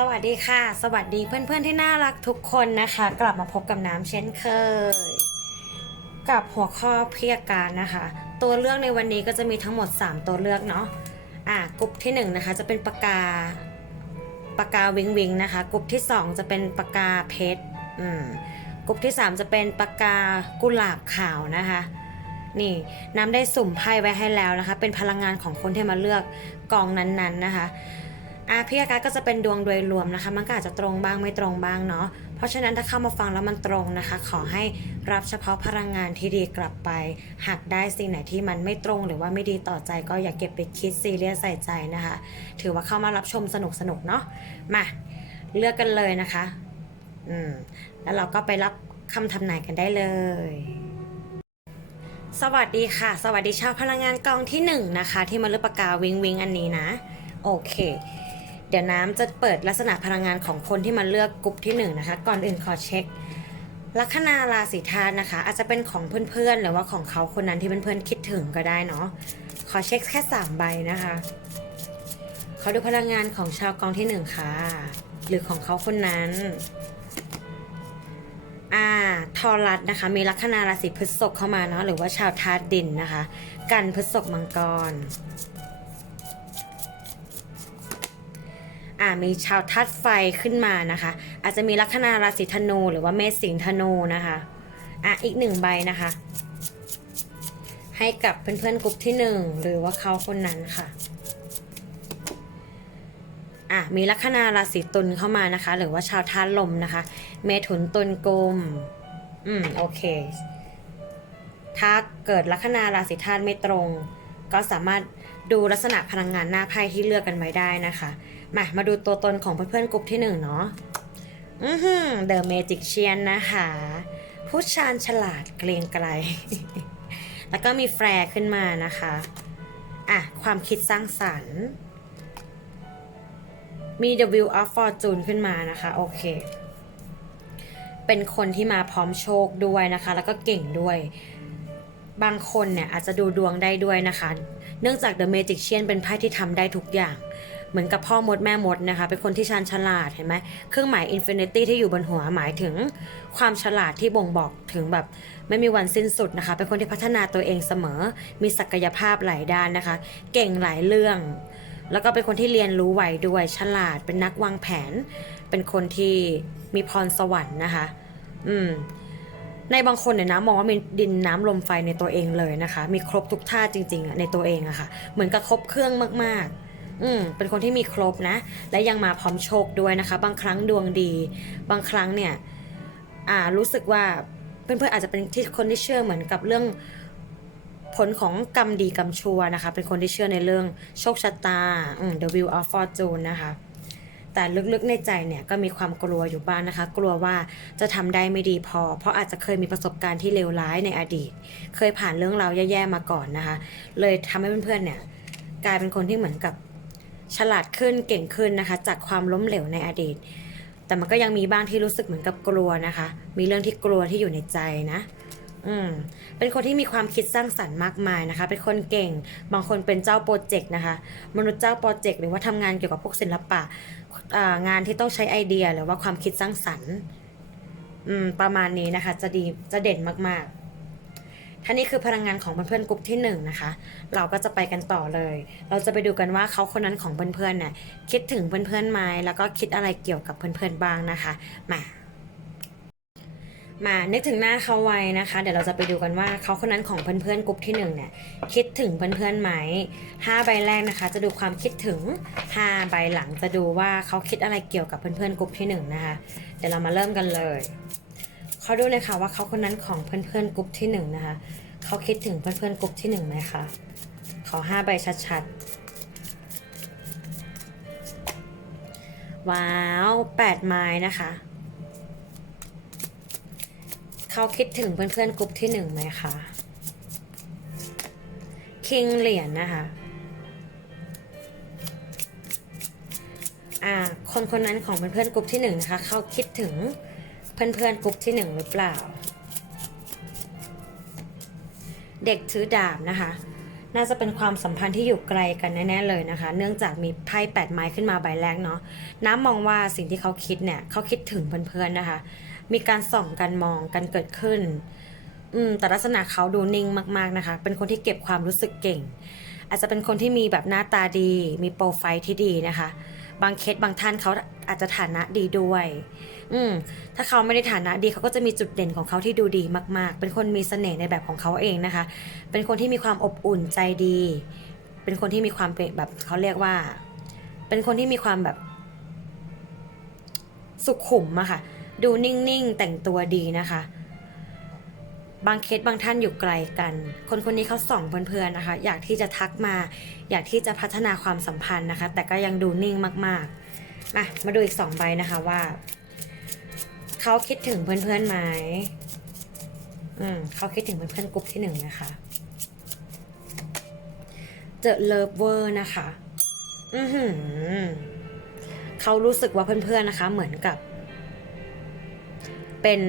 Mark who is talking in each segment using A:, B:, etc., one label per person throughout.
A: สวัสดีค่ะ สวัสดีเพื่อนๆที่น่ารักทุกคนนะคะ กลับมาพบกับน้ำเช่นเคย กับหัวข้อเพียการนะคะ ตัวเลือกในวันนี้ก็จะมีทั้งหมด 3 ตัวเลือกเนาะอะกลุ่มที่1นะคะจะเป็นปากกาปากกาวิงวิงนะคะ กลุ่มที่ 2 จะเป็นปากกาเพชรอืมกลุ่มที่ 3 จะเป็นปากกากุหลาบขาวนะคะนี่น้ำได้สุ่มไพ่ไว้ให้แล้วนะคะ เป็นพลังงานของคนที่มาเลือกกองนั้นๆนะคะ อาพี่อาการก็จะเป็นดวงโดยรวมนะคะ มันก็อาจจะตรงบ้างไม่ตรงบ้างเนาะเพราะฉะนั้นถ้าเข้ามาฟังแล้วมันตรงนะคะ ขอให้รับเฉพาะพลังงานที่ดีกลับไป หากได้สิ่งไหนที่มันไม่ตรงหรือว่าไม่ดีต่อใจก็อย่าเก็บไปคิดซีเรียสใส่ใจนะคะ ถือว่าเข้ามารับชมสนุกสนุกเนาะมาเลือกกันเลยนะคะ อืมแล้วเราก็ไปรับคำทำนายกันได้เลยสวัสดีค่ะ สวัสดีชาวพลังงานกองที่หนึ่งนะคะ ที่มาเลือกปากกาวิงวิงอันนี้นะ โอเค เดี๋ยวน้ำจะเปิดลักษณะพลังงานของคนที่มาเลือกกลุ่มที่หนึ่งนะคะ ก่อนอื่นขอเช็ค ลัคนาราศีธาตุนะคะ อาจจะเป็นของเพื่อนๆ หรือว่าของเขาคนนั้นที่เพื่อนๆคิดถึงก็ได้เนาะ ขอเช็คแค่สามใบนะคะ ขอดูพลังงานของชาวกองที่หนึ่งค่ะ หรือของเขาคนนั้นอ่าทอรัสนะคะ มีลัคนาราศีพฤษภเข้ามาเนาะ หรือว่าชาวธาตุดินนะคะ กันพฤษภมังกร อ่ามีชาวธาตุไฟขึ้นมานะคะ อาจจะมีลัคนาราศีธนู หรือว่าเมษสิงห์ธนูนะคะอะอีกหนึ่งใบนะคะ ให้กับเพื่อนๆกลุ่มที่หนึ่งหรือว่าเขาคนนั้นค่ะอะมีลัคนาราศีตุลเข้ามานะคะ หรือว่าชาวธาตุลมนะคะ เมถุนตุลกุมอืมโอเค ถ้าเกิดลัคนาราศีธาตุไม่ตรง ก็สามารถดูลักษณะพลังงานหน้าไพ่ที่เลือกกันไว้ได้นะคะ มามาดูตัวตนของเพื่อนๆกลุ่มที่หนึ่งเนาะอือหือ The Magician นะคะ ผู้ชาญฉลาดเกรียงไกร แล้วก็มีแฟร์ขึ้นมานะคะ อะ ความคิดสร้างสรรค์ มี The Wheel of Fortune ขึ้นมานะคะ โอเค เป็นคนที่มาพร้อมโชคด้วยนะคะ แล้วก็เก่งด้วย บางคนเนี่ยอาจจะดูดวงได้ด้วยนะคะ เนื่องจาก The Magician เป็นไพ่ที่ทำได้ทุกอย่าง เหมือนกับพ่อมดแม่มดนะคะ เป็นคนที่ชาญฉลาดเห็นไหมเครื่องหมาย Infinity ที่อยู่บนหัวหมายถึงความฉลาดที่บ่งบอกถึงแบบไม่มีวันสิ้นสุดนะคะ เป็นคนที่พัฒนาตัวเองเสมอ มีศักยภาพหลายด้านนะคะ เก่งหลายเรื่อง แล้วก็เป็นคนที่เรียนรู้ไวด้วยฉลาด เป็นนักวางแผน เป็นคนที่มีพรสวรรค์นะคะ อืมในบางคนเนี่ยนะมองว่ามีดินน้ำลมไฟในตัวเองเลยนะคะ มีครบทุกท่าจริงๆในตัวเองอะค่ะ เหมือนกับครบเครื่องมากๆ อืมเป็นคนที่มีครบนะ และยังมาพร้อมโชคด้วยนะคะ บางครั้งดวงดี บางครั้งเนี่ยอ่ารู้สึกว่าเพื่อนๆอาจจะเป็นที่คนที่เชื่อเหมือนกับเรื่องผลของกรรมดีกรรมชั่วนะคะ เป็นคนที่เชื่อในเรื่องโชคชะตาอืม The Wheel of Fortune นะคะแต่ลึกๆในใจเนี่ยก็มีความกลัวอยู่บ้างนะคะ กลัวว่าจะทำได้ไม่ดีพอ เพราะอาจจะเคยมีประสบการณ์ที่เลวร้ายในอดีต เคยผ่านเรื่องราวแย่ๆมาก่อนนะคะ เลยทำให้เพื่อนๆเนี่ยกลายเป็นคนที่เหมือนกับ ฉลาดขึ้นเก่งขึ้นนะคะ จากความล้มเหลวในอดีต แต่มันก็ยังมีบ้างที่รู้สึกเหมือนกับกลัวนะคะ มีเรื่องที่กลัวที่อยู่ในใจนะอืมเป็นคนที่มีความคิดสร้างสรรค์มากมายนะคะ เป็นคนเก่ง บางคนเป็นเจ้าโปรเจกต์นะคะ มนุษย์เจ้าโปรเจกต์หรือว่าทำงานเกี่ยวกับพวกศิลปะงานที่ต้องใช้ไอเดียหรือว่าความคิดสร้างสรรค์ อืม ประมาณนี้นะคะ จะดี จะเด่นมากๆ ท่านี้คือพลังงานของเพื่อนๆกลุ่มที่หนึ่งนะคะ เราก็จะไปกันต่อเลย เราจะไปดูกันว่าเขาคนนั้นของเพื่อนๆเนี่ยคิดถึงเพื่อนๆไหมแล้วก็คิดอะไรเกี่ยวกับเพื่อนๆบ้างนะคะ มามานึกถึงหน้าเขาไว้นะคะ เดี๋ยวเราจะไปดูกันว่าเขาคนนั้นของเพื่อนๆกลุ่มที่หนึ่งเนี่ยคิดถึงเพื่อนๆไหมห้าใบแรกนะคะ จะดูความคิดถึงห้าใบหลังจะดูว่าเขาคิดอะไรเกี่ยวกับเพื่อนๆกลุ่มที่หนึ่งนะคะเดี๋ยวเรามาเริ่มกันเลย เขาดูเลยค่ะว่าเขาคนนั้นของเพื่อนๆกลุ่มที่หนึ่งนะคะเขาคิดถึงเพื่อนๆกลุ่มที่หนึ่งไหมคะขอห้าใบชัดๆ ว้าวแปดไม้นะคะเขาคิดถึงเพื่อนๆกลุ่มที่หนึ่งไหมคะคิงเหรียญนะคะอ่าคนคนนั้นของเพื่อนๆกลุ่มที่หนึ่งนะคะเขาคิดถึง เพื่อนๆกลุ่มที่หนึ่งหรือเปล่า เด็กถือดาบนะคะ น่าจะเป็นความสัมพันธ์ที่อยู่ไกลกันแน่ๆเลยนะคะ เนื่องจากมีไพ่แปดไม้ขึ้นมาใบแรกเนาะน้ำมองว่าสิ่งที่เขาคิดเนี่ยเขาคิดถึงเพื่อนๆนะคะ มีการส่องกันมองกันเกิดขึ้นอืมแต่ลักษณะเขาดูนิ่งมากๆนะคะ เป็นคนที่เก็บความรู้สึกเก่ง อาจจะเป็นคนที่มีแบบหน้าตาดี มีโปรไฟล์ที่ดีนะคะ บางเคสบางท่านเขาอาจจะฐานะดีด้วย อืมถ้าเขาไม่ได้ฐานะดีเขาก็จะมีจุดเด่นของเขาที่ดูดีมาก ๆ เป็นคนมีเสน่ห์ในแบบของเขาเองนะคะ เป็นคนที่มีความอบอุ่นใจดี เป็นคนที่มีความเป็นแบบเขาเรียกว่า เป็นคนที่มีความแบบ สุขุมอะค่ะ ดูนิ่งๆ แต่งตัวดีนะคะบางเคสบางท่านอยู่ไกลกัน คนคนนี้เขาส่องเพื่อนๆนะคะ อยากที่จะทักมา อยากที่จะพัฒนาความสัมพันธ์นะคะ แต่ก็ยังดูนิ่งมากๆอะมาดูอีกสองใบนะคะว่า เขาคิดถึงเพื่อนๆไหมอืมเขาคิดถึงเพื่อนๆกลุ่มที่หนึ่งนะคะ เจอเลิฟเวอร์นะคะ อือหือเขารู้สึกว่าเพื่อนๆนะคะ เหมือนกับ เป็น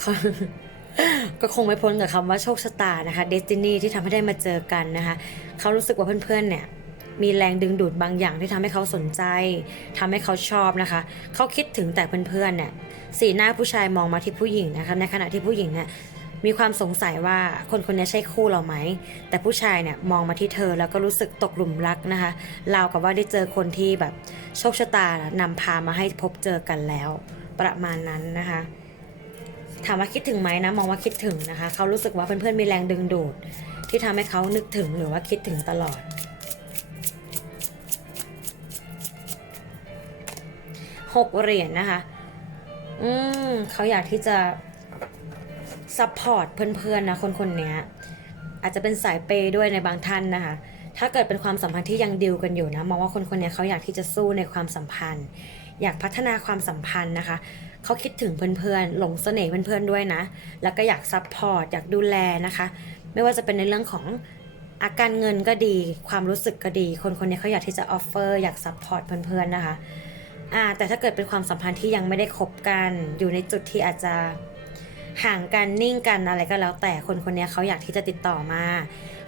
A: เขาก็คงไม่พ้นกับคำว่าโชคชะตานะคะเดสตินีที่ทำให้ได้มาเจอกันนะคะ เขารู้สึกว่าเพื่อนๆเนี่ย มีแรงดึงดูดบางอย่างที่ทำให้เขาสนใจทำให้เขาชอบนะคะ เขาคิดถึงแต่เพื่อนๆเนี่ยสีหน้าผู้ชายมองมาที่ผู้หญิงนะคะในขณะที่ผู้หญิงเนี่ยมีความสงสัยว่าคนคนนี้ใช่คู่เราไหม แต่ผู้ชายเนี่ยมองมาที่เธอแล้วก็รู้สึกตกหลุมรักนะคะราวกับว่าได้เจอคนที่แบบโชคชะตานำพามาให้พบเจอกันแล้ว ประมาณนั้นนะคะ ถามว่าคิดถึงไหมนะมองว่าคิดถึงนะคะ เขารู้สึกว่าเพื่อนๆมีแรงดึงดูด ที่ทำให้เขานึกถึงหรือว่าคิดถึงตลอด หกเหรียญนะคะ อืมเขาอยากที่จะซัพพอร์ตเพื่อนๆนะคนคนเนี้ยอาจจะเป็นสายเปย์ด้วยในบางท่านนะคะ ถ้าเกิดเป็นความสัมพันธ์ที่ยังดิวกันอยู่นะมองว่าคนคนนี้เขาอยากที่จะสู้ในความสัมพันธ์ อยากพัฒนาความสัมพันธ์นะคะเขาคิดถึงเพื่อนๆ หลงเสน่ห์เพื่อนๆด้วยนะ แล้วก็อยากซัพพอร์ต อยากดูแลนะคะ ไม่ว่าจะเป็นในเรื่องของอาการเงินก็ดี ความรู้สึกก็ดี คนคนนี้เขาอยากที่จะออฟเฟอร์ อยากซัพพอร์ตเพื่อนๆ นะคะ อ่าแต่ถ้าเกิดเป็นความสัมพันธ์ที่ยังไม่ได้คบกัน อยู่ในจุดที่อาจจะห่างกันนิ่งกันอะไรก็แล้ว แต่คนคนนี้เขาอยากที่จะติดต่อมา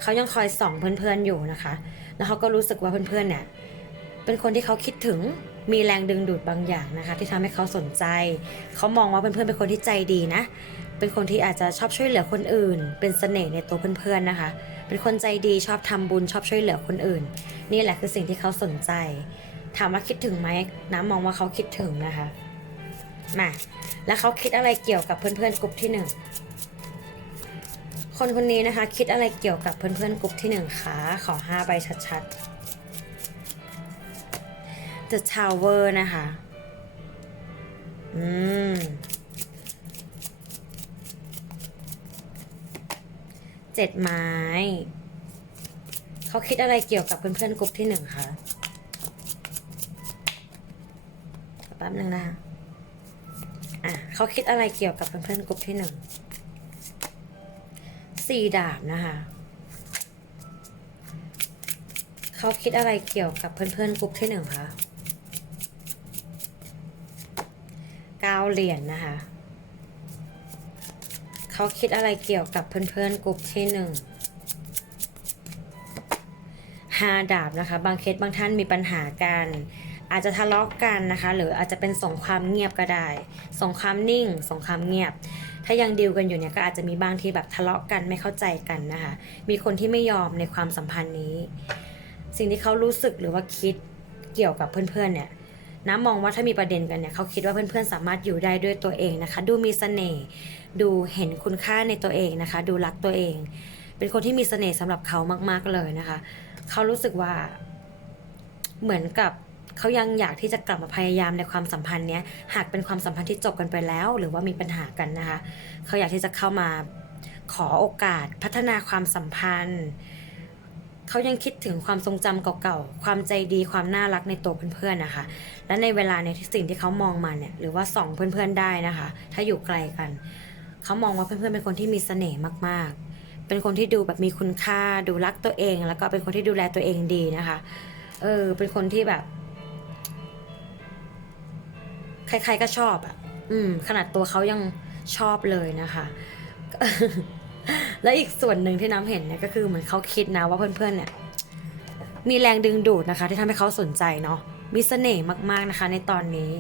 A: เขายังคอยส่องเพื่อนๆอยู่นะคะ แล้วเขาก็รู้สึกว่าเพื่อนๆเนี่ยเป็นคนที่เขาคิดถึงมีแรงดึงดูดบางอย่างนะคะ ที่ทำให้เขาสนใจ เขามองว่าเพื่อนๆเป็นคนที่ใจดีนะ เป็นคนที่อาจจะชอบช่วยเหลือคนอื่น เป็นเสน่ห์ในตัวเพื่อนๆนะคะ เป็นคนใจดีชอบทำบุญชอบช่วยเหลือคนอื่น นี่แหละคือสิ่งที่เขาสนใจ ถามว่าคิดถึงไหมน้ำมองว่าเขาคิดถึงนะคะมาแล้วเขาคิดอะไรเกี่ยวกับเพื่อนๆกลุ่มที่หนึ่งคนคนนี้นะคะ คิดอะไรเกี่ยวกับเพื่อนๆกลุ่มที่หนึ่งคะขอห้าใบชัดๆ The Tower นะคะอืมเจ็ดไม้ เขาคิดอะไรเกี่ยวกับเพื่อนๆกลุ่มที่หนึ่งคะ ป๊บหนึ่งนะคะอะเขาคิดอะไรเกี่ยวกับเพื่อนๆกลุ่มที่หนึ่งสี่ดาบนะคะเขาคิดอะไรเกี่ยวกับเพื่อนๆกลุ่มที่หนึ่งคะเก้าเหรียญนะคะเขาคิดอะไรเกี่ยวกับเพื่อนๆกลุ่มที่หนึ่งห้าดาบนะคะ บางเคสบางท่านมีปัญหากัน อาจจะทะเลาะกันนะคะ หรืออาจจะเป็นสงครามเงียบก็ได้ สงครามนิ่ง สงครามเงียบ ถ้ายังดีลกันอยู่เนี่ยก็อาจจะมีบางที่แบบทะเลาะกันไม่เข้าใจกันนะคะ มีคนที่ไม่ยอมในความสัมพันธ์นี้ สิ่งที่เขารู้สึกหรือว่าคิดเกี่ยวกับเพื่อนๆเนี่ยน้ำมองว่าถ้ามีประเด็นกันเนี่ยเขาคิดว่าเพื่อนๆสามารถอยู่ได้ด้วยตัวเองนะคะ ดูมีเสน่ห์ดูเห็นคุณค่าในตัวเองนะคะ ดูรักตัวเอง เป็นคนที่มีเสน่ห์สำหรับเขามาก ๆเลยนะคะ เขารู้สึกว่าเหมือนกับ เขายังอยากที่จะกลับมาพยายามในความสัมพันธ์เนี้ยหากเป็นความสัมพันธ์ที่จบกันไปแล้ว หรือว่ามีปัญหากันนะคะเขาอยากที่จะเข้ามาขอโอกาสพัฒนาความสัมพันธ์เขายังคิดถึงความทรงจำเก่าๆ ความใจดี ความน่ารักในตัวเพื่อนๆนะคะ และในเวลาในที่สิ่งที่เขามองมาเนี่ย หรือว่าส่องเพื่อนๆได้นะคะ ถ้าอยู่ไกลกัน เขามองว่าเพื่อนๆเป็นคนที่มีเสน่ห์มากๆ เป็นคนที่ดูแบบมีคุณค่า ดูรักตัวเอง แล้วก็เป็นคนที่ดูแลตัวเองดีนะคะ เออ เป็นคนที่แบบ ใคร ๆก็ชอบอะ อืม ขนาดตัวเขายังชอบเลยนะคะ และอีกส่วนหนึ่งที่น้ำเห็นเนี่ยก็คือเหมือนเขาคิดนะว่าเพื่อนๆเนี่ย มีแรงดึงดูดนะคะ ที่ทำให้เขาสนใจเนาะมีเสน่ห์มากๆนะคะ ในตอนนี้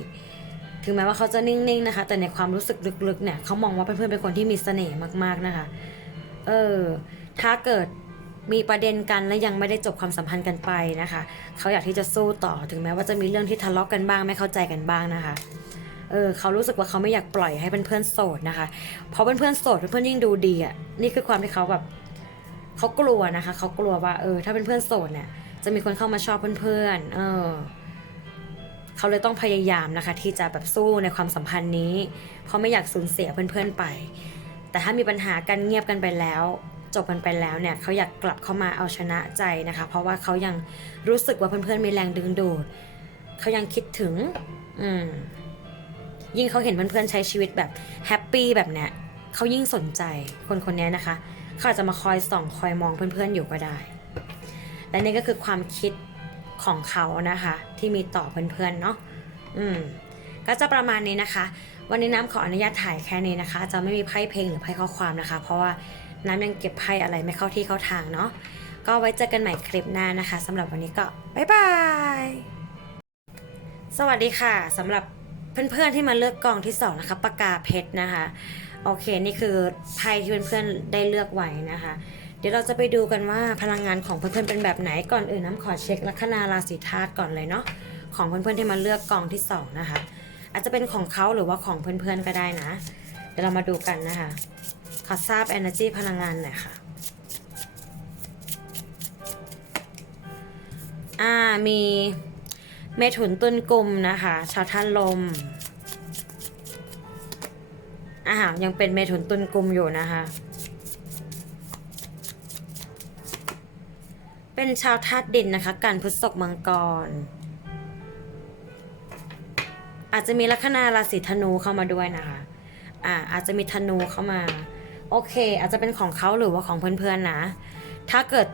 A: ถึงแม้ว่าเขาจะนิ่งๆนะคะ แต่ในความรู้สึกลึกๆเนี่ยเขามองว่าเพื่อนๆเป็นคนที่มีเสน่ห์มากๆนะคะ เออ ถ้าเกิด มีประเด็นกันและยังไม่ได้จบความสัมพันธ์กันไปนะคะ เขาอยากที่จะสู้ต่อถึงแม้ว่าจะมีเรื่องที่ทะเลาะกันบ้างไม่เข้าใจกันบ้างนะคะเออเขารู้สึกว่าเขาไม่อยากปล่อยให้เพื่อนๆโสดนะคะ เพราะเพื่อนๆโสดเพื่อนๆยิ่งดูดีอะนี่คือความที่เขาแบบเขากลัวนะคะเขากลัวว่าเออถ้าเป็นเพื่อนโสดเนี่ยจะมีคนเข้ามาชอบเพื่อนๆเออเขาเลยต้องพยายามนะคะ ที่จะแบบสู้ในความสัมพันธ์นี้ เพราะไม่อยากสูญเสียเพื่อนๆไป แต่ถ้ามีปัญหากันเงียบกันไปแล้ว จบกันไปแล้วเนี่ยเขาอยากกลับเข้ามาเอาชนะใจนะคะ เพราะว่าเขายังรู้สึกว่าเพื่อนๆมีแรงดึงดูดเขายังคิดถึง อืมยิ่งเขาเห็นเพื่อนๆใช้ชีวิตแบบแฮปปี้แบบเนี้ยเขายิ่งสนใจคนคนนี้นะคะเขาอาจจะมาคอยส่องคอยมองเพื่อนๆอยู่ก็ได้ และนี่ก็คือความคิดของเขานะคะ ที่มีต่อเพื่อนๆเนาะอืมก็จะประมาณนี้นะคะ วันนี้น้ำขออนุญาตถ่ายแค่นี้นะคะ จะไม่มีไพ่เพลงหรือไพ่ข้อความนะคะ เพราะว่า น้ำยังเก็บไพ่อะไรไม่เข้าที่เข้าทางเนาะก็ไว้เจอกันใหม่คลิปหน้านะคะสำหรับวันนี้ก็บ๊ายบายสวัสดีค่ะสำหรับเพื่อนๆที่มาเลือกกองที่สองนะคะปากกาเพชรนะคะโอเคนี่คือไพ่ที่เพื่อนๆได้เลือกไว้นะคะ เดี๋ยวเราจะไปดูกันว่าพลังงานของเพื่อนๆเป็นแบบไหนก่อนอื่นน้ำขอเช็คลัคนาราศีธาตุก่อนเลยเนาะของเพื่อนๆที่มาเลือกกองที่สองนะคะ อาจจะเป็นของเขาหรือว่าของเพื่อนๆก็ได้นะ เดี๋ยวเรามาดูกันนะคะ ขอทราบ energy พลังงานหน่อยค่ะอ่ามีเมถุนตุลกลมนะคะชาวท่านลมอ่ายังเป็นเมถุนตุลกลมอยู่นะคะ เป็นชาวธาตุดินนะคะ การพฤษภมังกร อาจจะมีลัคนาราศีธนูเข้ามาด้วยนะคะ อ่าอาจจะมีธนูเข้ามา โอเค อาจจะเป็นของเขาหรือว่าของเพื่อนๆนะ ถ้าเกิด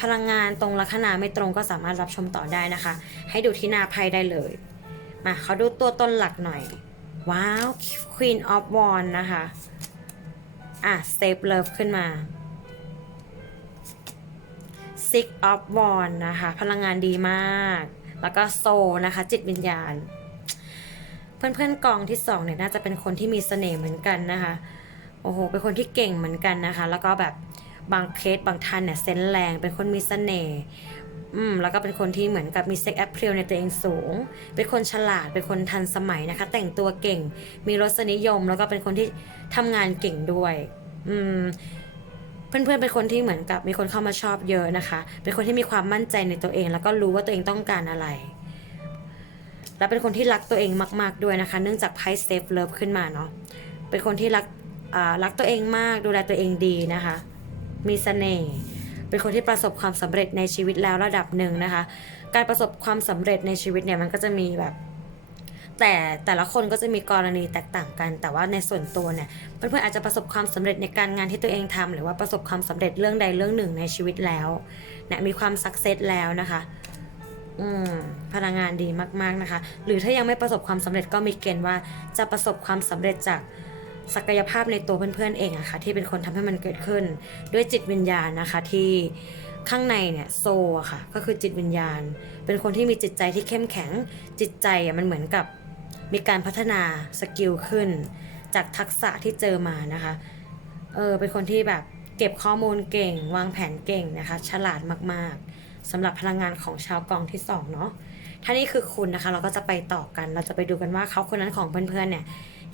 A: พลังงานตรงลัคนาไม่ตรงก็สามารถรับชมต่อได้นะคะ ให้ดูที่หน้าไพ่ได้เลย มาเขาดูตัวต้นหลักหน่อย ว้าว Queen of Wands นะคะ อะ Save Love ขึ้นมา Six of Wands นะคะ พลังงานดีมาก แล้วก็โซนะคะ จิตวิญญาณ เพื่อนๆกองที่สองเนี่ยน่าจะเป็นคนที่มีเสน่ห์เหมือนกันนะคะ โอ้โห เป็นคนที่เก่งเหมือนกันนะคะ แล้วก็แบบบางเคสบางท่านเนี่ยเซนแรง เป็นคนมีเสน่ห์อืมแล้วก็เป็นคนที่เหมือนกับมีเซ็กแอปเพลในตัวเองสูง เป็นคนฉลาด เป็นคนทันสมัยนะคะ แต่งตัวเก่ง มีรสนิยม แล้วก็เป็นคนที่ทำงานเก่งด้วย อืมเพื่อนๆเป็นคนที่เหมือนกับมีคนเข้ามาชอบเยอะนะคะ เป็นคนที่มีความมั่นใจในตัวเอง แล้วก็รู้ว่าตัวเองต้องการอะไร และเป็นคนที่รักตัวเองมาก ๆด้วยนะคะ เนื่องจากไพ่เซฟเลิฟขึ้นมาเนาะ เป็นคนที่รัก รักตัวเองมากดูแลตัวเองดีนะคะ มีเสน่ห์เป็นคนที่ประสบความสำเร็จในชีวิตแล้วระดับหนึ่งนะคะ การประสบความสำเร็จในชีวิตเนี่ยมันก็จะมีแบบ แต่แต่ละคนก็จะมีกรณีแตกต่างกัน แต่ว่าในส่วนตัวเนี่ยเพื่อนๆอาจจะประสบความสำเร็จในการงานที่ตัวเองทำหรือว่าประสบความสำเร็จเรื่องใดเรื่องหนึ่งในชีวิตแล้วเนี่ยมีความสักเซสแล้วนะคะอืมพลังงานดีมากๆนะคะ หรือถ้ายังไม่ประสบความสำเร็จก็มีเกณฑ์ว่าจะประสบความสำเร็จจาก ศักยภาพในตัวเพื่อนๆเองอะค่ะที่เป็นคนทำให้มันเกิดขึ้น ด้วยจิตวิญญาณนะคะที่ข้างในเนี่ยโซอะค่ะก็คือจิตวิญญาณ เป็นคนที่มีจิตใจที่เข้มแข็งจิตใจอะมันเหมือนกับมีการพัฒนาสกิลขึ้น จากทักษะที่เจอมานะคะเออเป็นคนที่แบบเก็บข้อมูลเก่ง วางแผนเก่งนะคะ ฉลาดมากๆสำหรับพลังงานของชาวกองที่สองเนาะถ้านี่คือคุณนะคะ เราก็จะไปต่อกัน เราจะไปดูกันว่าเขาคนนั้นของเพื่อนๆเนี่ย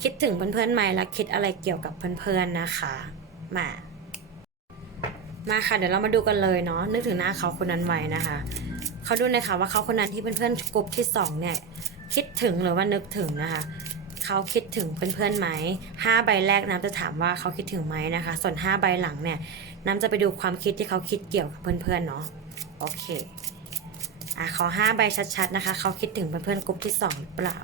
A: คิดถึงเพื่อนๆไหมและคิดอะไรเกี่ยวกับเพื่อนๆนะคะ มา มาค่ะ เดี๋ยวเรามาดูกันเลยเนาะนึกถึงหน้าเขาคนนั้นไว้นะคะเขาดูนะคะว่าเขาคนนั้นที่เพื่อนๆกลุ่มที่สองเนี่ย คิดถึงหรือว่านึกถึงนะคะเขาคิดถึงเพื่อนๆไหมห้าใบแรกน้ำจะถามว่าเขาคิดถึงไหมนะคะ ส่วนห้าใบหลังเนี่ยน้ำจะไปดูความคิดที่เขาคิดเกี่ยวกับเพื่อนๆเนาะโอเคอะขอห้าใบชัดๆนะคะ เขาคิดถึงเพื่อนๆกลุ่มที่สองหรือเปล่า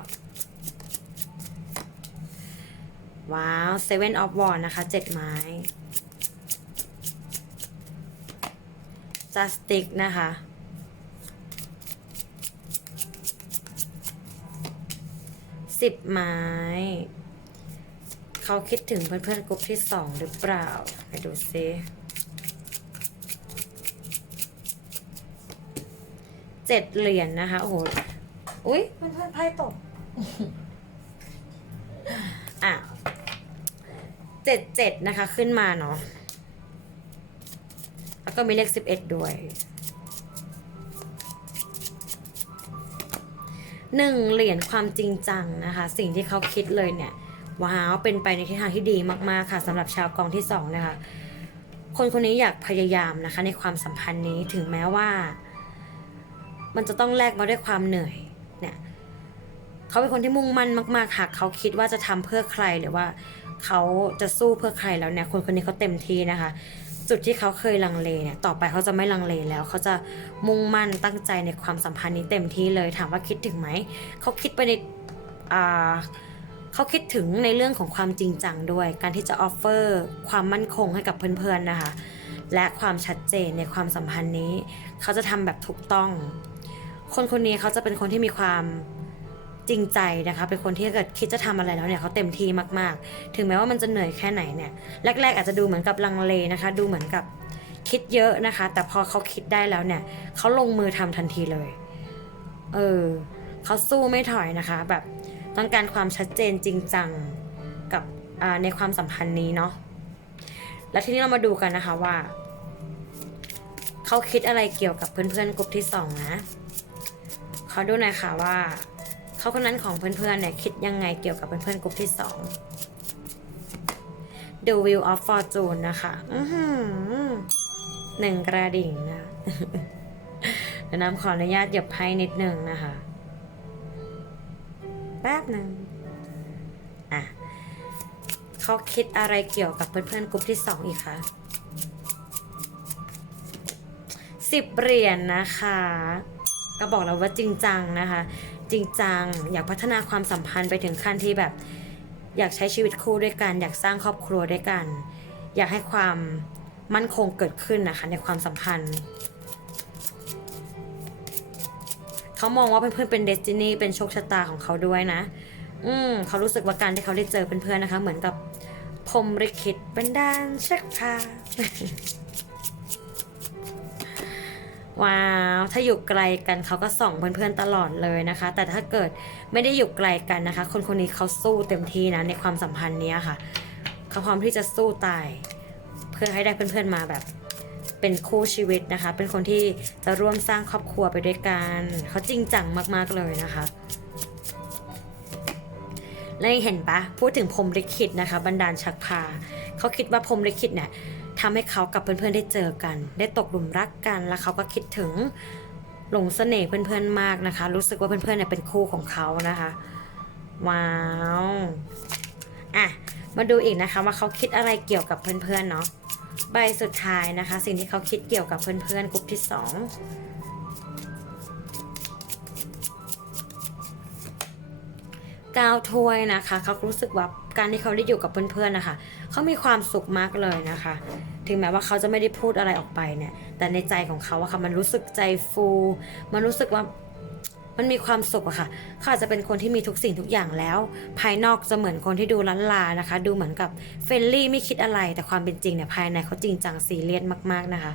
A: ว้าว Seven of Wands นะคะเจ็ดไม้ Justic นะคะสิบไม้ เขาคิดถึงเพื่อนๆกลุ่มที่สองหรือเปล่า ไปดูซิเจ็ดเหรียญนะคะ โอ้โห อุ้ยมันเพื่อนไพ่ตก 7 นะคะขึ้นมาเนาะ แล้วก็มีเลข 11 ด้วย หนึ่งเหรียญความจริงจังนะคะ สิ่งที่เขาคิดเลยเนี่ย ว้าว เป็นไปในทิศทางที่ดีมากๆค่ะสำหรับชาวกองที่สองนะคะ คนคนนี้อยากพยายามนะคะ ในความสัมพันธ์นี้ถึงแม้ว่า มันจะต้องแลกมาด้วยความเหนื่อย เขาเป็นคนที่มุ่งมั่นมาก ๆ หากเขาคิดว่าจะทำเพื่อใครหรือว่าเขาจะสู้เพื่อใครแล้วเนี่ยคนคนนี้เขาเต็มที่นะคะ จุดที่เขาเคยลังเลเนี่ยต่อไปเขาจะไม่ลังเลแล้วเขาจะมุ่งมั่นตั้งใจในความสัมพันธ์นี้เต็มที่เลยถามว่าคิดถึงไหมเขาคิดไปในอ่าเขาคิดถึงในเรื่องของความจริงจังด้วย การที่จะออฟเฟอร์ ความมั่นคงให้กับเพื่อนๆนะคะ และความชัดเจนในความสัมพันธ์นี้ เขาจะทำแบบถูกต้อง คนคนนี้เขาจะเป็นคนที่มีความ จริงใจนะคะ เป็นคนที่ถ้าเกิดคิดจะทำอะไรแล้วเนี่ยเขาเต็มที่มากๆ ถึงแม้ว่ามันจะเหนื่อยแค่ไหนเนี่ยแรก ๆ อาจจะดูเหมือนกับลังเลนะคะ ดูเหมือนกับคิดเยอะนะคะ แต่พอเขาคิดได้แล้วเนี่ยเขาลงมือทำทันทีเลย เออเขาสู้ไม่ถอยนะคะ แบบต้องการความชัดเจนจริงจังกับในความสัมพันธ์นี้เนาะแล้วทีนี้เรามาดูกันนะคะว่าเขาคิดอะไรเกี่ยวกับเพื่อนๆกลุ่มที่สองนะเขาดูหน่อยค่ะว่า เขาคนนั้นของเพื่อนๆเนี่ยคิดยังไงเกี่ยวกับเพื่อนๆกลุ่มที่สอง The Wheel of Fortune นะคะหนึ่งกระดิ่งนะเดี๋ยวน้ำขออนุญาตหยบให้นิดหนึ่งนะคะ แป๊บหนึ่งอะเขาคิดอะไรเกี่ยวกับเพื่อนๆกลุ่มที่สองอีกคะสิบเหรียญนะคะ ก็บอกแล้วว่าจริงจังนะคะ จริงจัง อยากพัฒนาความสัมพันธ์ไปถึงขั้นที่แบบ อยากใช้ชีวิตคู่ด้วยกัน อยากสร้างครอบครัวด้วยกัน อยากให้ความมั่นคงเกิดขึ้นนะคะในความสัมพันธ์เขามองว่าเพื่อนๆเป็นเดสตินีเป็นโชคชะตาของเขาด้วยนะ อืมเขารู้สึกว่าการที่เขาได้เจอเพื่อนๆนะคะ เหมือนกับพรมลิขิตเป็นด้านชักพา ว้าว ถ้าอยู่ไกลกันเขาก็ส่องเพื่อนๆตลอดเลยนะคะ แต่ถ้าเกิดไม่ได้อยู่ไกลกันนะคะ คนคนนี้เขาสู้เต็มที่นะในความสัมพันธ์เนี้ยค่ะ เขาพร้อมที่จะสู้ตาย เพื่อให้ได้เพื่อนๆมาแบบ เป็นคู่ชีวิตนะคะ เป็นคนที่จะร่วมสร้างครอบครัวไปด้วยกันเขาจริงจังมากๆเลยนะคะแล้วเห็นปะพูดถึงพรมลิขิตนะคะบันดาลชักพาเขาคิดว่าพรมลิขิตเนี่ย ทำให้เขากับเพื่อนๆได้เจอกัน ได้ตกหลุมรักกัน แล้วเขาก็คิดถึงหลงเสน่ห์เพื่อนๆมากนะคะ รู้สึกว่าเพื่อนๆเนี่ยเป็นคู่ของเขานะคะ ว้าวอะมาดูอีกนะคะว่าเขาคิดอะไรเกี่ยวกับเพื่อนๆเนาะใบสุดท้ายนะคะ สิ่งที่เขาคิดเกี่ยวกับเพื่อนๆกลุ่มที่สองกาวถ้วยนะคะ เขารู้สึกว่าการที่เขาได้อยู่กับเพื่อนๆนะคะ เขามีความสุขมากเลยนะคะ ถึงแม้ว่าเขาจะไม่ได้พูดอะไรออกไปเนี่ย แต่ในใจของเขาอะค่ะ มันรู้สึกใจฟู มันรู้สึกว่ามันมีความสุขอะค่ะเขาอาจจะเป็นคนที่มีทุกสิ่งทุกอย่างแล้ว ภายนอกจะเหมือนคนที่ดูล้านลานะคะ ดูเหมือนกับเฟรนลี่ไม่คิดอะไร แต่ความเป็นจริงเนี่ยภายในเขาจริงจังซีเรียสมาก ๆนะคะ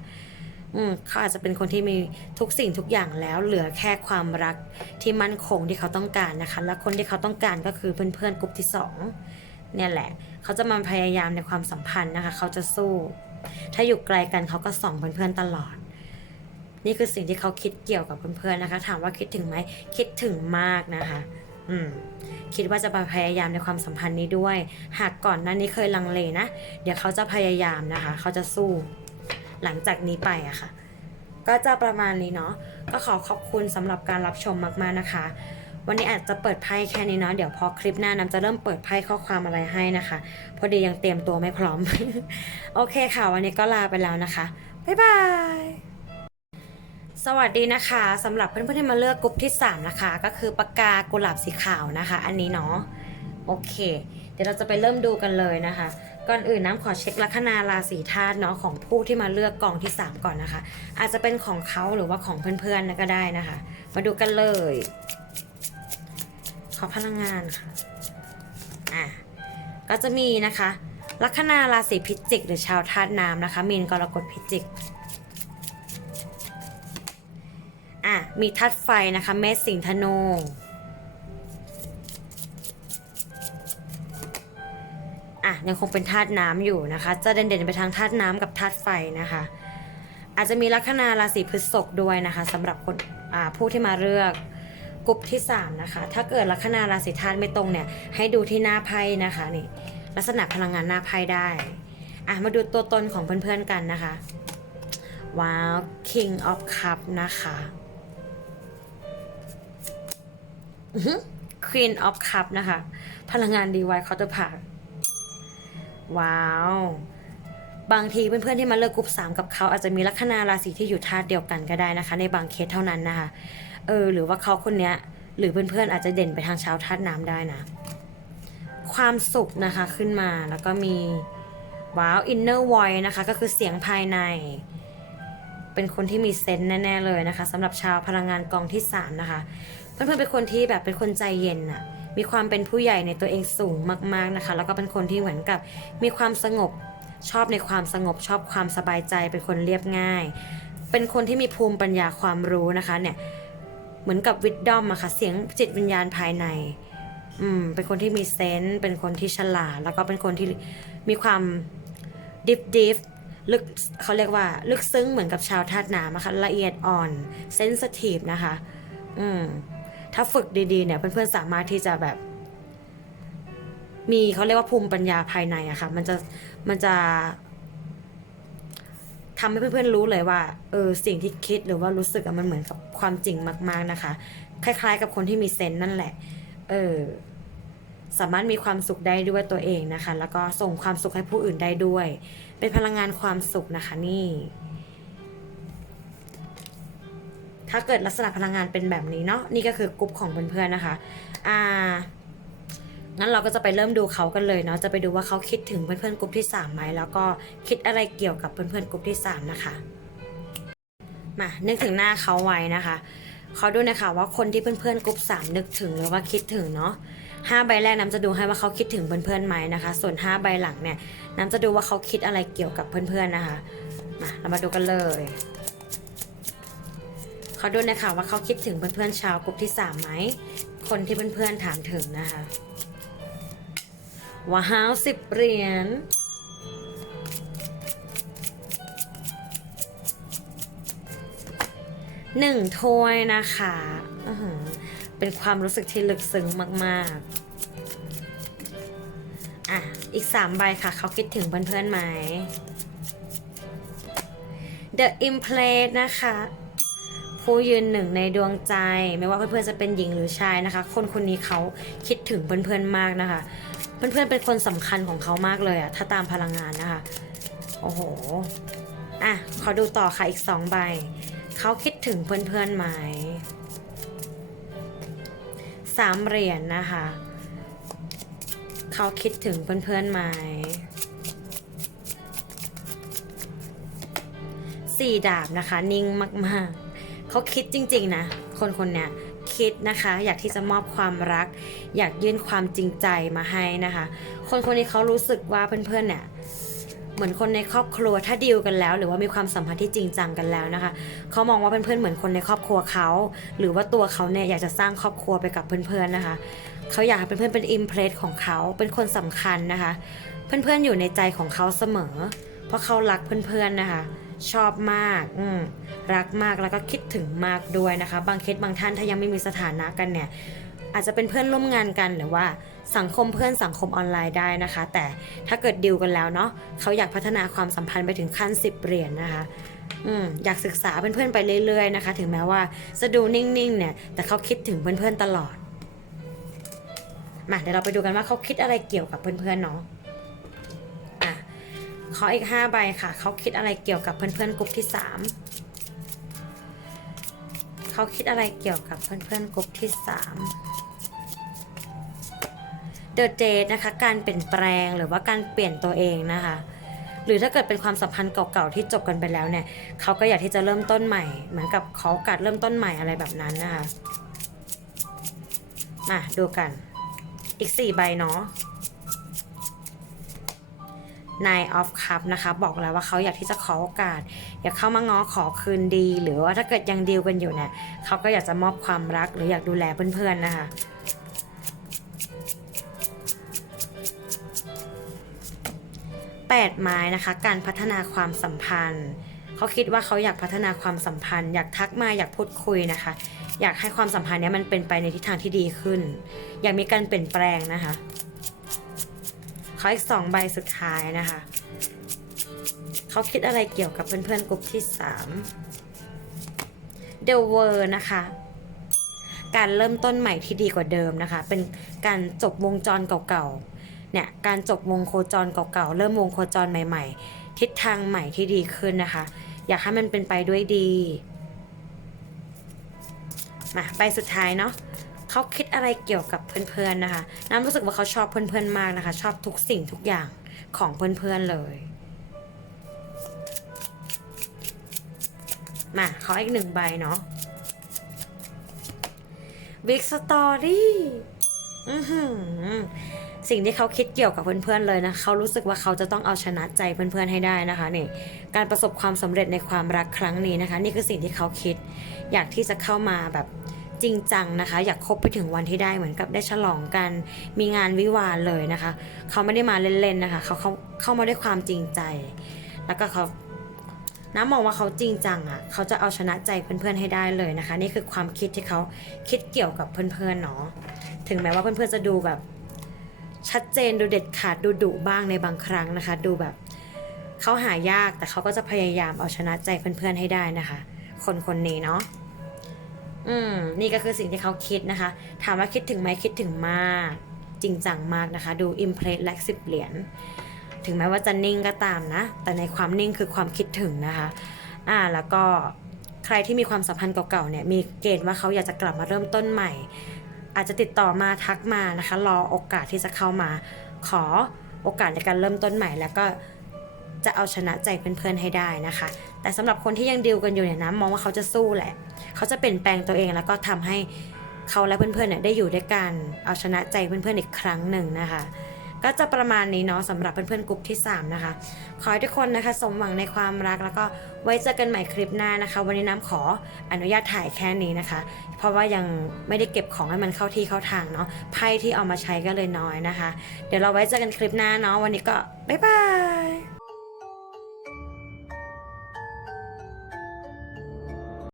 A: อืมเขาอาจจะเป็นคนที่มีทุกสิ่งทุกอย่างแล้วเหลือแค่ความรักที่มั่นคงที่เขาต้องการนะคะ และคนที่เขาต้องการก็คือเพื่อนๆกลุ่มที่สองเนี่ยแหละ เขาจะมาพยายามในความสัมพันธ์นะคะ เขาจะสู้ ถ้าอยู่ไกลกันเขาก็ส่องเพื่อนๆตลอด นี่คือสิ่งที่เขาคิดเกี่ยวกับเพื่อนๆนะคะ ถามว่าคิดถึงไหมคิดถึงมากนะคะ อืมคิดว่าจะมาพยายามในความสัมพันธ์นี้ด้วย หากก่อนหน้านี้เคยลังเลนะ เดี๋ยวเขาจะพยายามนะคะ เขาจะสู้ หลังจากนี้ไปอะค่ะ ก็จะประมาณนี้เนาะ ก็ขอขอบคุณสำหรับการรับชมมากๆนะคะ วันนี้อาจจะเปิดไพ่แค่นี้เนาะเดี๋ยวพอคลิปหน้าน้ำจะเริ่มเปิดไพ่ข้อความอะไรให้นะคะ พอดียังเตรียมตัวไม่พร้อม โอเคค่ะ วันนี้ก็ลาไปแล้วนะคะ บ๊ายบายสวัสดีนะคะสำหรับเพื่อนๆที่มาเลือกกลุ่มที่ 3 นะคะ ก็คือปากกากุหลาบสีขาวนะคะ อันนี้เนาะโอเค เดี๋ยวเราจะไปเริ่มดูกันเลยนะคะ ก่อนอื่นน้ำขอเช็คลัคนาราศีธาตุเนาะของผู้ที่มาเลือกกองที่ 3 ก่อนนะคะ อาจจะเป็นของเขาหรือว่าของเพื่อนๆนะก็ได้นะคะ มาดูกันเลย ขอพลังงานค่ะ อะ ก็จะมีนะคะ ลัคนาราศีพิจิก หรือชาวธาตุน้ำนะคะ มีนกรกฎพิจิก อะ มีธาตุไฟนะคะ เมษสิงห์ธนูอะ ยังคงเป็นธาตุน้ำอยู่นะคะ จะเด่นๆไปทางธาตุน้ำกับธาตุไฟนะคะ อาจจะมีลัคนาราศีพฤษภด้วยนะคะสำหรับคนอ่าผู้ที่มาเลือก กลุ่มที่ 3 นะคะ ถ้าเกิดลัคนาราศีธาตุไม่ตรงเนี่ย ให้ดูที่หน้าไพ่นะคะนี่ลักษณะพลังงานหน้าไพ่ได้อะมาดูตัวตนของเพื่อนๆกันนะคะ ว้าว King of Cup นะคะอื้ออ Queen of Cup นะคะ พลังงานดีไวคอร์เตอร์พาร์ว้าว บางทีเพื่อนๆที่มาเลือกกลุ่ม3กับเขาอาจจะมีลัคนาราศีที่อยู่ธาตุเดียวกันก็ได้นะคะ ในบางเคสเท่านั้นนะคะ เออ หรือว่าเขาคนเนี้ย หรือเพื่อนๆอาจจะเด่นไปทางชาวธาตุน้ำได้นะ ความสุขนะคะขึ้นมาแล้วก็มีว้าว inner voice นะคะ ก็คือเสียงภายใน เป็นคนที่มีเซนส์แน่ๆเลยนะคะสำหรับชาวพลังงานกองที่3นะคะเพื่อนๆเป็นคนที่แบบเป็นคนใจเย็นน่ะมีความเป็นผู้ใหญ่ในตัวเองสูงมากๆนะคะ แล้วก็เป็นคนที่เหมือนกับมีความสงบชอบในความสงบชอบความสบายใจเป็นคนเรียบง่าย เป็นคนที่มีภูมิปัญญาความรู้นะคะเนี่ย เหมือนกับวิดดอมอะค่ะ เสียงจิตวิญญาณภายใน อืม เป็นคนที่มีเซนส์เป็นคนที่ฉลาด แล้วก็เป็นคนที่มีความดิฟดิฟลึกเขาเรียกว่า ลึกซึ้งเหมือนกับชาวธาตุน้ำนะคะละเอียดอ่อนเซนสทีฟนะคะ อืม ถ้าฝึกดีๆเนี่ย เพื่อนๆสามารถที่จะแบบ มีเขาเรียกว่าภูมิปัญญาภายในอะค่ะ มันจะมันจะ ทำให้เพื่อนๆรู้เลยว่าเออสิ่งที่คิดหรือว่ารู้สึกอะมันเหมือนกับความจริงมาก ๆนะคะ คล้าย ๆ กับคนที่มีเซนส์นั่นแหละ เออสามารถมีความสุขได้ด้วยตัวเองนะคะ แล้วก็ส่งความสุขให้ผู้อื่นได้ด้วย เป็นพลังงานความสุขนะคะนี่ ถ้าเกิดลักษณะพลังงานเป็นแบบนี้เนาะนี่ก็คือกลุ่มของเพื่อนๆนะคะ อ่า งั้นเราก็จะไปเริ่มดูเขากันเลยเนาะจะไปดูว่าเขาคิดถึงเพื่อนๆกลุ่มที่3ไหมแล้วก็คิดอะไรเกี่ยวกับเพื่อนๆกลุ่มที่ 3 นะคะมานึกถึงหน้าเขาไว้นะคะเขาดูนะคะว่าคนที่เพื่อนๆกลุ่ม3นึกถึงหรือว่าคิดถึงเนาะห้าใบแรกน้ำจะดูให้ว่าเขาคิดถึงเพื่อนๆไหมนะคะ ส่วน 5 ใบหลังเนี่ยน้ำจะดูว่าเขาคิดอะไรเกี่ยวกับเพื่อนๆนะคะมาเรามาดูกันเลยเขาดูนะคะว่าเขาคิดถึงเพื่อนๆชาวกลุ่มที่3ไหมคนที่เพื่อนๆถามถึงนะคะ ว้าวสิบเหรียญหนึ่งถ้วยนะคะ เป็นความรู้สึกที่ลึกซึ้งมาก ๆ อะ อีกสามใบค่ะ เขาคิดถึงเพื่อนๆไหม The Impress นะคะ ผู้ยืนหนึ่งในดวงใจ ไม่ว่าเพื่อนๆจะเป็นหญิงหรือชายนะคะ คนคนนี้เขาคิดถึงเพื่อนๆมากนะคะ เพื่อนๆเป็นคนสำคัญของเขามากเลยอะถ้าตามพลังงานนะคะ โอ้โห อะ ขอดูต่อค่ะอีกสองใบ เขาคิดถึงเพื่อนๆไหมสามเหรียญนะคะ เขาคิดถึงเพื่อนๆไหมสี่ดาบนะคะ นิ่งมากๆ เขาคิดจริง ๆ นะ คนคนเนี้ยคิดนะคะ อยากที่จะมอบความรัก อยากยื่นความจริงใจมาให้นะคะ คนคนนี้เขารู้สึกว่าเพื่อนๆเนี่ยเหมือนคนในครอบครัวถ้าดีลกันแล้ว หรือว่ามีความสัมพันธ์ที่จริงจังกันแล้วนะคะเขามองว่าเพื่อนๆเหมือนคนในครอบครัวเขาหรือว่าตัวเขาเนี่ยอยากจะสร้างครอบครัวไปกับเพื่อนๆนะคะเขาอยากให้เพื่อนๆเป็นอิมเพรสของเขาเป็นคนสำคัญนะคะ เพื่อนๆอยู่ในใจของเขาเสมอ เพราะเขารักเพื่อนๆนะคะชอบมากอืรักมากแล้วก็คิดถึงมากด้วยนะคะ บางเคสบางท่านถ้ายังไม่มีสถานะกันเนี่ย อาจจะเป็นเพื่อนร่วมงานกันหรือว่าสังคมเพื่อนสังคมออนไลน์ได้นะคะ แต่ถ้าเกิดดิวกันแล้วเนาะเขาอยากพัฒนาความสัมพันธ์ไปถึงขั้น 10เหรียญนะคะอืมอยากศึกษาเพื่อนๆไปเรื่อยๆนะคะ ถึงแม้ว่าจะดูนิ่งๆเนี่ยแต่เขาคิดถึงเพื่อนๆตลอดมาเดี๋ยวเราไปดูกันว่าเขาคิดอะไรเกี่ยวกับเพื่อนๆเนาะอะขออีก 5 ใบค่ะ เขาคิดอะไรเกี่ยวกับเพื่อนๆกลุ่มที่ 3 เขาคิดอะไรเกี่ยวกับเพื่อนๆกลุ่มที่ 3 เดอะเจดนะคะการเปลี่ยนแปลงหรือว่าการเปลี่ยนตัวเองนะคะ หรือถ้าเกิดเป็นความสัมพันธ์เก่าๆที่จบกันไปแล้วเนี่ยเขาก็อยากที่จะเริ่มต้นใหม่ เหมือนกับเขาโอกัดเริ่มต้นใหม่อะไรแบบนั้นนะคะมาดูกันอีกสี่ใบเนาะ Nine of Cup นะคะ บอกแล้วว่าเขาอยากที่จะขอโอกาส อยากเข้ามาง้อขอคืนดี หรือว่าถ้าเกิดยังดีลกันอยู่เนี่ยเขาก็อยากจะมอบความรักหรืออยากดูแลเพื่อนๆนะคะ แปดไม้นะคะ การพัฒนาความสัมพันธ์ เขาคิดว่าเขาอยากพัฒนาความสัมพันธ์ อยากทักมาอยากพูดคุยนะคะ อยากให้ความสัมพันธ์เนี้ยมันเป็นไปในทิศทางที่ดีขึ้น อยากมีการเปลี่ยนแปลงนะคะเขาอีกสองใบสุดท้ายนะคะ เขาคิดอะไรเกี่ยวกับเพื่อนๆกลุ่มที่สามเดลเวอร์นะคะ การเริ่มต้นใหม่ที่ดีกว่าเดิมนะคะ เป็นการจบวงจรเก่าๆ เนี่ยการจบวงโคจรเก่าๆ เริ่มวงโคจรใหม่ ๆ ทิศทางใหม่ที่ดีขึ้นนะคะ อยากให้มันเป็นไปด้วยดีมาใบสุดท้ายเนาะเขาคิดอะไรเกี่ยวกับเพื่อนๆนะคะน้ำรู้สึกว่าเขาชอบเพื่อนๆมากนะคะ ชอบทุกสิ่งทุกอย่างของเพื่อนๆเลยมาขออีกหนึ่งใบเนาะ Big Story อือหือ สิ่งที่เขาคิดเกี่ยวกับเพื่อนๆเลยนะเขารู้สึกว่าเขาจะต้องเอาชนะใจเพื่อนๆให้ได้นะคะนี่การประสบความสำเร็จในความรักครั้งนี้นะคะ นี่คือสิ่งที่เขาคิด อยากที่จะเข้ามาแบบจริงจังนะคะ อยากคบไปถึงวันที่ได้เหมือนกับได้ฉลองกัน มีงานวิวาเลยนะคะ เขาไม่ได้มาเล่นๆนะคะเขาเขาเข้ามาด้วยความจริงใจ แล้วก็เขาน้ำมองว่าเขาจริงจังอะ เขาจะเอาชนะใจเพื่อนๆให้ได้เลยนะคะ นี่คือความคิดที่เขาคิดเกี่ยวกับเพื่อนๆเนาะถึงแม้ว่าเพื่อนๆจะดูแบบ ชัดเจนดูเด็ดขาดดูดุบ้างในบางครั้งนะคะ ดูแบบเขาหายากแต่เขาก็จะพยายามเอาชนะใจเพื่อนๆให้ได้นะคะ คนคนนี้เนาะอืมนี่ก็คือสิ่งที่เขาคิดนะคะ ถามว่าคิดถึงไหมคิดถึงมาก จริงจังมากนะคะ ดูอิมเพรสแลกสิบเหรียญถึงแม้ว่าจะนิ่งก็ตามนะ แต่ในความนิ่งคือความคิดถึงนะคะ อ่าแล้วก็ใครที่มีความสัมพันธ์เก่าๆเนี่ยมีเกณฑ์ว่าเขาอยากจะกลับมาเริ่มต้นใหม่ อาจจะติดต่อมาทักมานะคะ รอโอกาสที่จะเข้ามาขอโอกาสในการเริ่มต้นใหม่ แล้วก็จะเอาชนะใจเพื่อนๆให้ได้นะคะ แต่สำหรับคนที่ยังดิวกันอยู่เนี่ยนะมองว่าเขาจะสู้แหละ เขาจะเปลี่ยนแปลงตัวเองแล้วก็ทำให้เขาและเพื่อนๆเนี่ยได้อยู่ด้วยกันเอาชนะใจเพื่อนๆอีกครั้งหนึ่งนะคะ ก็จะประมาณนี้เนาะสำหรับเพื่อนๆกลุ่มที่ 3 นะคะ ขอให้ทุกคนนะคะ สมหวังในความรักแล้วก็ไว้เจอกันใหม่คลิปหน้านะคะ วันนี้น้ำขออนุญาตถ่ายแค่นี้นะคะ เพราะว่ายังไม่ได้เก็บของให้มันเข้าที่เข้าทางเนาะไพ่ที่เอามาใช้ก็เลยน้อยนะคะ เดี๋ยวเราไว้เจอกันคลิปหน้าเนาะวันนี้ก็บ๊ายบาย